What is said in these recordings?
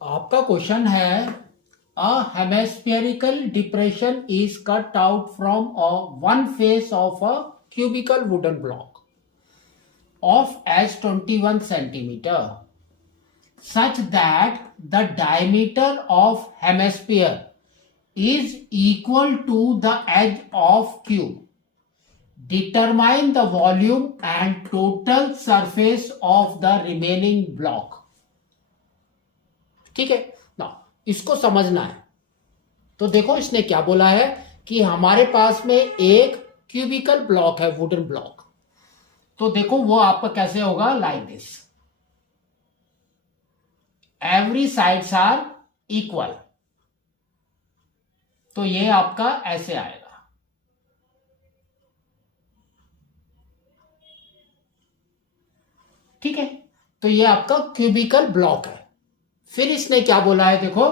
आपका क्वेश्चन है a hemispherical depression is cut out from a one face of a cubical wooden block of as 21 centimeter such that the diameter of hemisphere is equal to the edge of cube. Determine the volume and total surface of the remaining block. ठीक है ना, इसको समझना है। तो देखो इसने क्या बोला है कि हमारे पास में एक क्यूबिकल ब्लॉक है, वुडन ब्लॉक। तो देखो वो आपका कैसे होगा, like this, every sides are equal. तो ये आपका ऐसे आएगा। ठीक है, तो ये आपका क्यूबिकल ब्लॉक है। फिर इसने क्या बोला है, देखो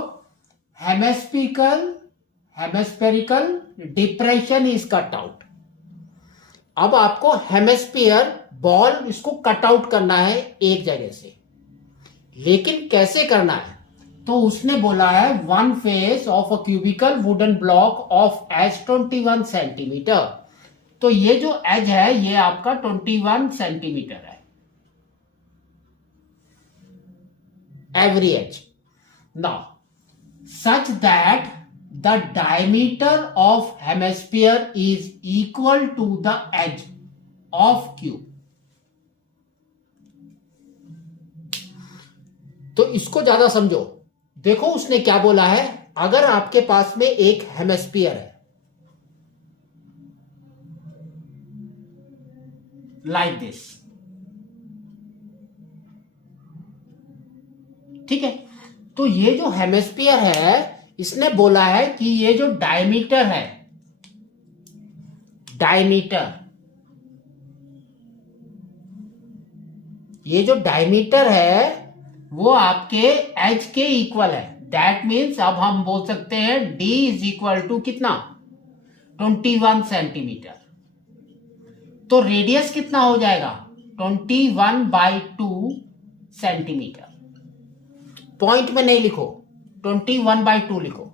hemispherical depression is cut out. अब आपको हेमिस्फीयर बॉल इसको कट आउट करना है एक जगह से, लेकिन कैसे करना है? तो उसने बोला है one face of a cubical wooden block of edge 21 centimetre. तो ये जो एज है ये आपका 21 सेंटीमीटर है, every edge. Now, such that the diameter of hemisphere is equal to the edge of cube. तो इसको ज्यादा समझो। देखो उसने क्या बोला है, अगर आपके पास में एक हेमिस्फीयर है लाइक दिस, ठीक है, तो ये जो हेमिस्फीयर है इसने बोला है कि ये जो डायमीटर है, ये जो डायमीटर है वो आपके एज के इक्वल है। दैट मीन्स अब हम बोल सकते हैं d इज इक्वल टू कितना, 21 सेंटीमीटर। तो रेडियस कितना हो जाएगा, 21/2 सेंटीमीटर। पॉइंट में नहीं लिखो, 21/2 लिखो।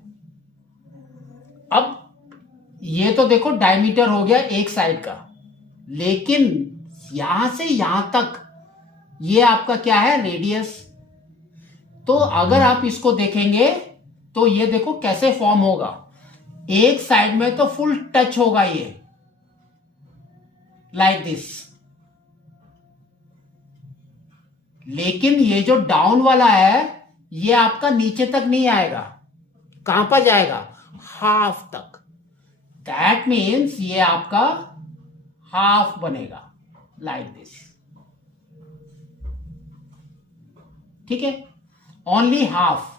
अब ये तो देखो डायमीटर हो गया एक साइड का, लेकिन यहां से यहां तक ये आपका क्या है, रेडियस। तो अगर आप इसको देखेंगे तो ये देखो कैसे फॉर्म होगा, एक साइड में तो फुल टच होगा ये, लाइक दिस। लेकिन ये जो डाउन वाला है ये आपका नीचे तक नहीं आएगा, कहां पर जाएगा, हाफ तक। दैट मीन्स ये आपका हाफ बनेगा, लाइक दिस। ठीक है, ओनली हाफ।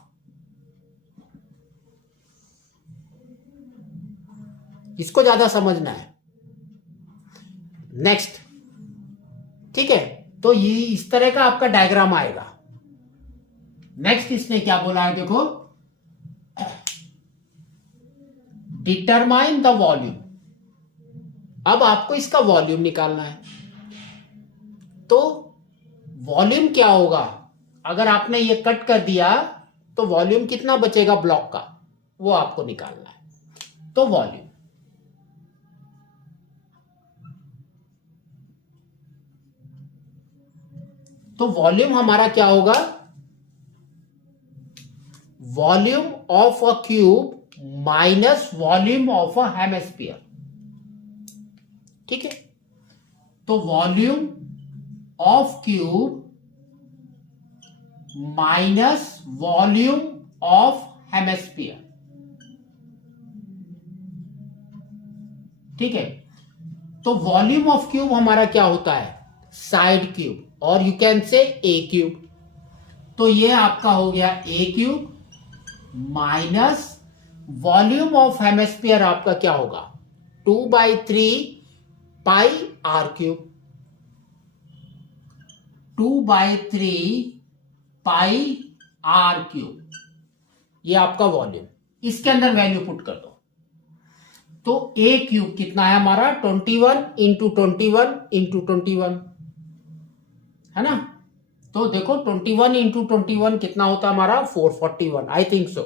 इसको ज्यादा समझना है। नेक्स्ट, ठीक है, तो ये इस तरह का आपका डायग्राम आएगा। नेक्स्ट इसने क्या बोला है, देखो डिटरमाइन द वॉल्यूम। अब आपको इसका वॉल्यूम निकालना है। तो वॉल्यूम क्या होगा, अगर आपने ये कट कर दिया तो वॉल्यूम कितना बचेगा ब्लॉक का, वो आपको निकालना है। तो वॉल्यूम हमारा क्या होगा, volume of a cube minus volume of a hemisphere. ठीक है, तो volume of cube minus volume of hemisphere. ठीक है, तो वॉल्यूम ऑफ क्यूब हमारा क्या होता है, साइड क्यूब, और you can say a cube. तो ये आपका हो गया a cube minus volume of hemisphere आपका क्या होगा, 2/3 pi r cube, 2/3 pi r cube. ये आपका वॉल्यूम, इसके अंदर वैल्यू पुट कर दो। तो ए क्यूब कितना है हमारा, 21 × 21 × 21 है ना। तो देखो 21 इंटू 21 कितना होता है हमारा 441, आई थिंक सो।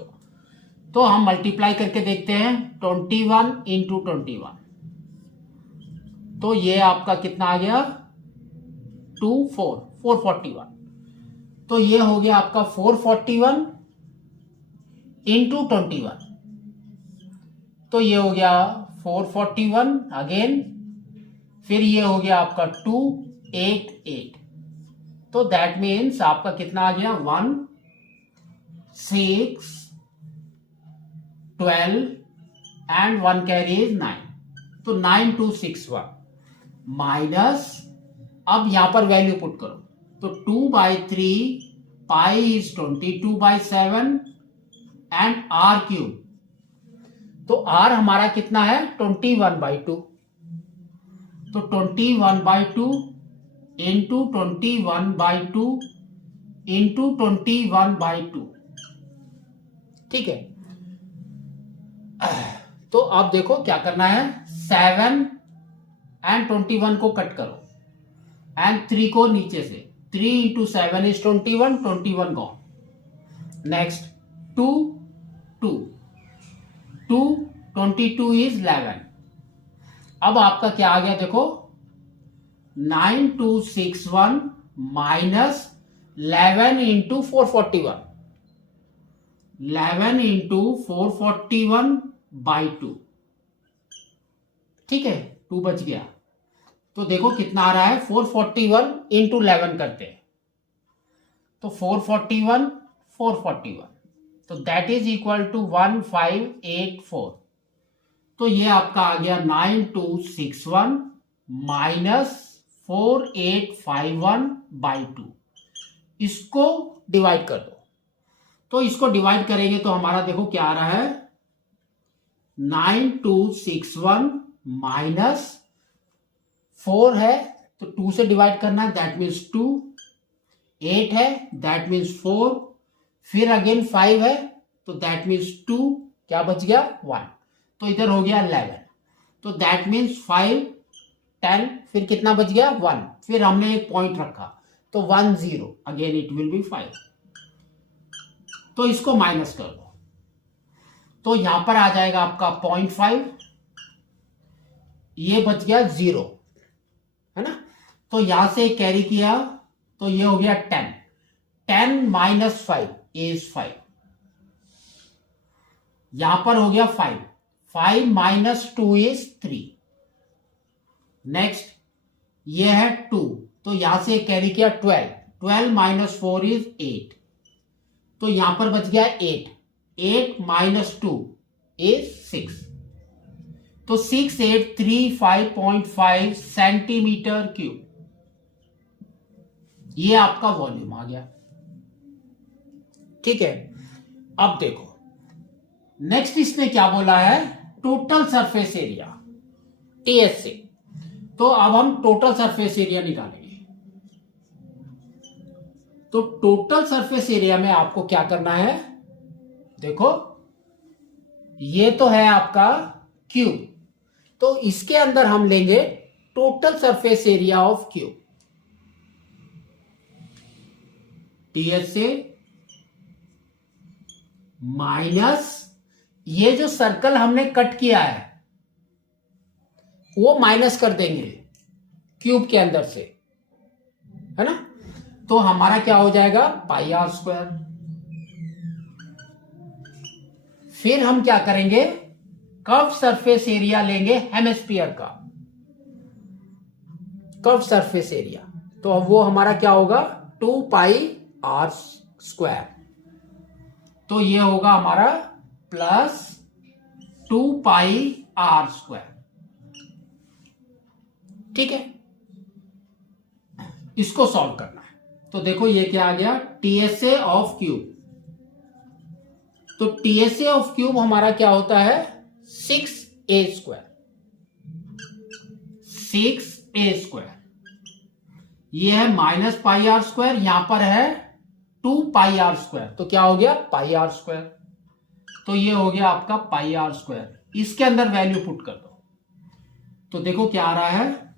तो हम मल्टीप्लाई करके देखते हैं 21 इंटू 21, तो ये आपका कितना आ गया 441। तो ये हो गया आपका 441 इंटू 21, तो ये हो गया 441 अगेन, फिर ये हो गया आपका 288। तो दैट मीन्स आपका कितना आ गया 1 6 12 एंड 1 कैरी इज 9, तो 9261 माइनस, अब यहां पर वैल्यू पुट करो, तो 2/3 pi is 22/7 and r cube, तो आर हमारा कितना है 21/2, तो 21/2 इंटू 21/2 इंटू 21/2, ठीक है। तो अब देखो क्या करना है, 7 एंड 21 को कट करो एंड 3 को नीचे से, 3 into 7 is 21, 21 gone. Next 2 2 2 22 is 11। अब आपका क्या आ गया देखो 9261 माइनस 11 इंटू 441, 11 इंटू 441/2, ठीक है 2 बच गया। तो देखो कितना आ रहा है 441 इंटू 11 करते हैं, तो 441 441, तो दैट इज इक्वल टू 1584। तो ये आपका आ गया 9261 माइनस 4851/2, इसको डिवाइड कर दो। तो इसको डिवाइड करेंगे तो हमारा देखो क्या आ रहा है 9261 माइनस 4 है तो 2 से डिवाइड करना है, दैट मीन्स 2, 8 है दैट मीन्स 4, फिर अगेन 5 है तो दैट मीन्स 2, क्या बच गया 1, तो इधर हो गया 11, तो दैट मीन्स 5 10, फिर कितना बच गया 1, फिर हमने एक पॉइंट रखा तो 1 0, अगेन इट विल बी 5। तो इसको माइनस कर दो, तो यहां पर आ जाएगा आपका 0.5, ये बच गया 0, है ना। तो यहां से कैरी किया तो ये हो गया 10, 10 माइनस 5 इज 5, यहां पर हो गया 5, 5 माइनस 2 इज 3। नेक्स्ट ये है 2, तो यहां से कैरी किया 12, 12 माइनस 4 इज 8, तो यहां पर बच गया 8, 8 माइनस 2 इज 6, तो 6835.5 सेंटीमीटर क्यूब, ये आपका वॉल्यूम आ गया, ठीक है। अब देखो नेक्स्ट इसने क्या बोला है टोटल सरफेस एरिया टीएस से, तो अब हम टोटल सरफेस एरिया निकालेंगे। तो टोटल सरफेस एरिया में आपको क्या करना है, देखो ये तो है आपका क्यूब, तो इसके अंदर हम लेंगे total surface area of cube, TS से माइनस ये जो सर्कल हमने कट किया है वो माइनस कर देंगे क्यूब के अंदर से, है ना। तो हमारा क्या हो जाएगा πr²। फिर हम क्या करेंगे कर्व सरफेस एरिया लेंगे हेमिस्फीयर का, कर्व सरफेस एरिया, तो वो हमारा क्या होगा 2πr², तो ये होगा हमारा प्लस 2πr², ठीक है। इसको सॉल्व करना है, तो देखो ये क्या आ गया टीएसए ऑफ क्यूब, तो टीएसए ऑफ क्यूब हमारा क्या होता है 6a², 6a², ये है माइनस πr², यहां पर है 2πr², तो क्या हो गया πr², तो ये हो गया आपका πr², इसके अंदर वैल्यू पुट कर दो, तो देखो क्या आ रहा है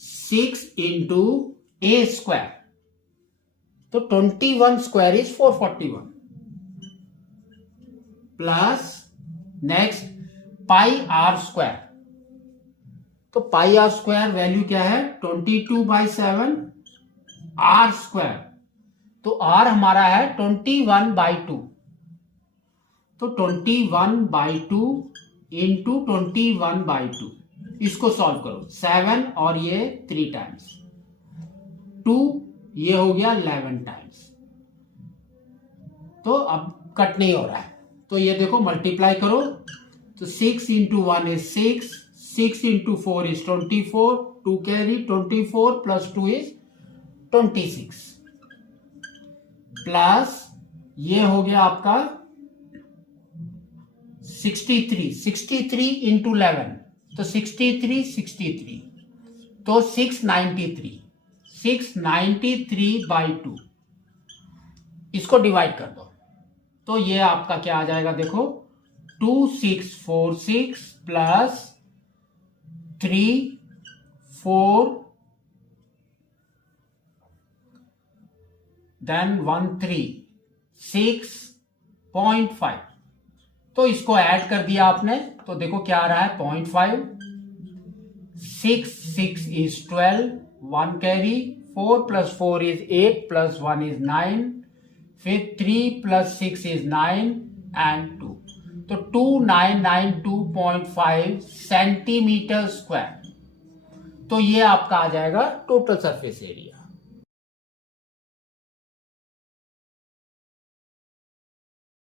6 इंटू a², तो 21 square is 441 plus next pi r square. तो पाई आर स्क्वायर वैल्यू क्या है 22/7 आर स्क्वायर। तो आर हमारा है 21/2। तो 21/2 इंटू 21/2 इसको सॉल्व करो 7 और ये 3 टाइम्स 2 ये हो गया 11 टाइम्स। तो अब कट नहीं हो रहा है तो ये देखो मल्टीप्लाई करो तो 6 into 1 is 6, 6 into 4 is 24, 2 carry 24 plus 2 is 26 plus ये हो गया आपका 63 इंटू 11 तो 63 तो 693/2 इसको डिवाइड कर दो तो ये आपका क्या आ जाएगा देखो 2646 प्लस 3 4 देन 13 6.5। तो इसको ऐड कर दिया आपने तो देखो क्या आ रहा है 0.5 6 is 12 1 carry 4 plus 4 is 8 plus 1 is 9 फिर 3 प्लस 6 इज 9 एंड 2 तो 2992.5 सेंटीमीटर स्क्वायर। तो ये आपका आ जाएगा टोटल सरफेस एरिया।